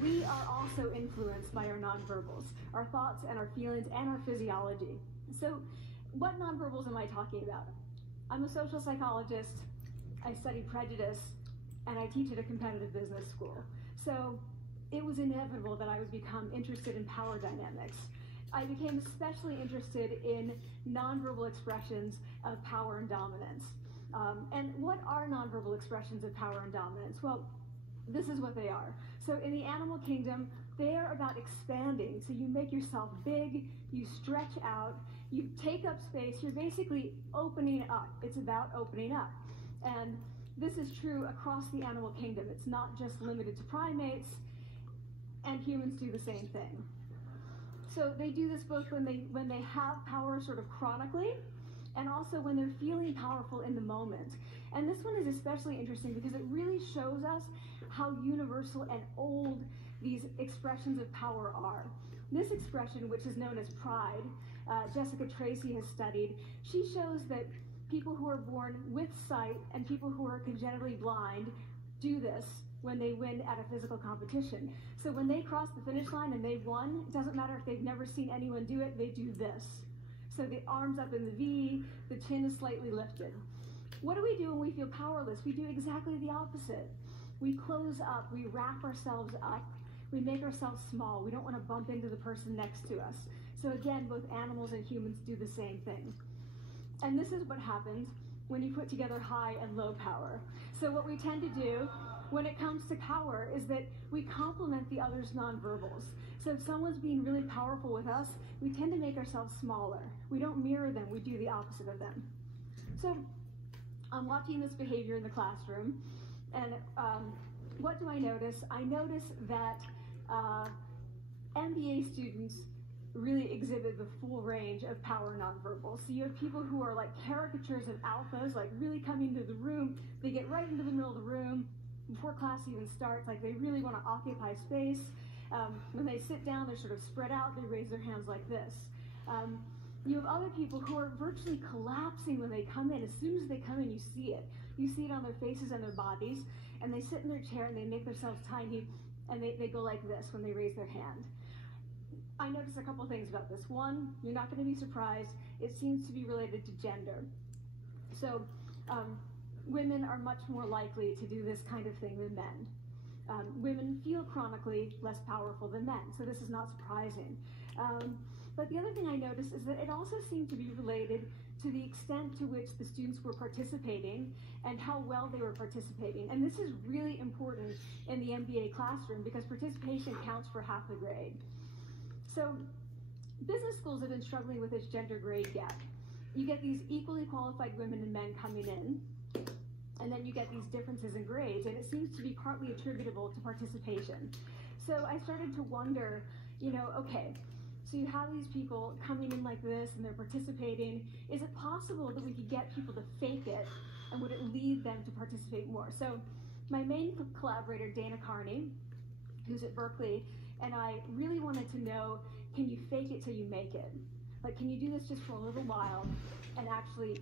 we are also influenced by our nonverbals, our thoughts and our feelings and our physiology. So what nonverbals am I talking about? I'm a social psychologist, I study prejudice, and I teach at a competitive business school. So it was inevitable that I would become interested in power dynamics. I became especially interested in nonverbal expressions of power and dominance. And what are nonverbal expressions of power and dominance? Well, this is what they are. So in the animal kingdom, they are about expanding. So you make yourself big, you stretch out, you take up space, you're basically opening up. It's about opening up. And this is true across the animal kingdom. It's not just limited to primates, and humans do the same thing. So they do this both when they have power sort of chronically, and also when they're feeling powerful in the moment. And this one is especially interesting because it really shows us how universal and old these expressions of power are. This expression, which is known as pride, Jessica Tracy has studied, she shows that people who are born with sight and people who are congenitally blind do this when they win at a physical competition. So when they cross the finish line and they've won, it doesn't matter if they've never seen anyone do it, they do this. So the arms up in the V, the chin is slightly lifted. What do we do when we feel powerless? We do exactly the opposite. We close up, we wrap ourselves up, we make ourselves small. We don't want to bump into the person next to us. So again, both animals and humans do the same thing. And this is what happens when you put together high and low power. So what we tend to do when it comes to power is that we complement the other's nonverbals. So if someone's being really powerful with us, we tend to make ourselves smaller. We don't mirror them, we do the opposite of them. So I'm watching this behavior in the classroom, and what do I notice? I notice that MBA students really exhibit the full range of power nonverbals. So you have people who are like caricatures of alphas, like really coming into the room. They get right into the middle of the room before class even starts, like they really want to occupy space. When they sit down, they're sort of spread out, they raise their hands like this. You have other people who are virtually collapsing when they come in. As soon as they come in, you see it. You see it on their faces and their bodies, and they sit in their chair and they make themselves tiny, and they go like this when they raise their hand. I noticed a couple things about this. One, you're not going to be surprised, it seems to be related to gender. So women are much more likely to do this kind of thing than men. Women feel chronically less powerful than men, so this is not surprising. But the other thing I noticed is that it also seemed to be related to the extent to which the students were participating and how well they were participating. And this is really important in the MBA classroom because participation counts for half the grade. So business schools have been struggling with this gender grade gap. You get these equally qualified women and men coming in, and then you get these differences in grades, and it seems to be partly attributable to participation. So I started to wonder, okay, so you have these people coming in like this and they're participating. Is it possible that we could get people to fake it, and would it lead them to participate more? So my main collaborator, Dana Carney, who's at Berkeley, and I really wanted to know, can you fake it till you make it? Like, can you do this just for a little while and actually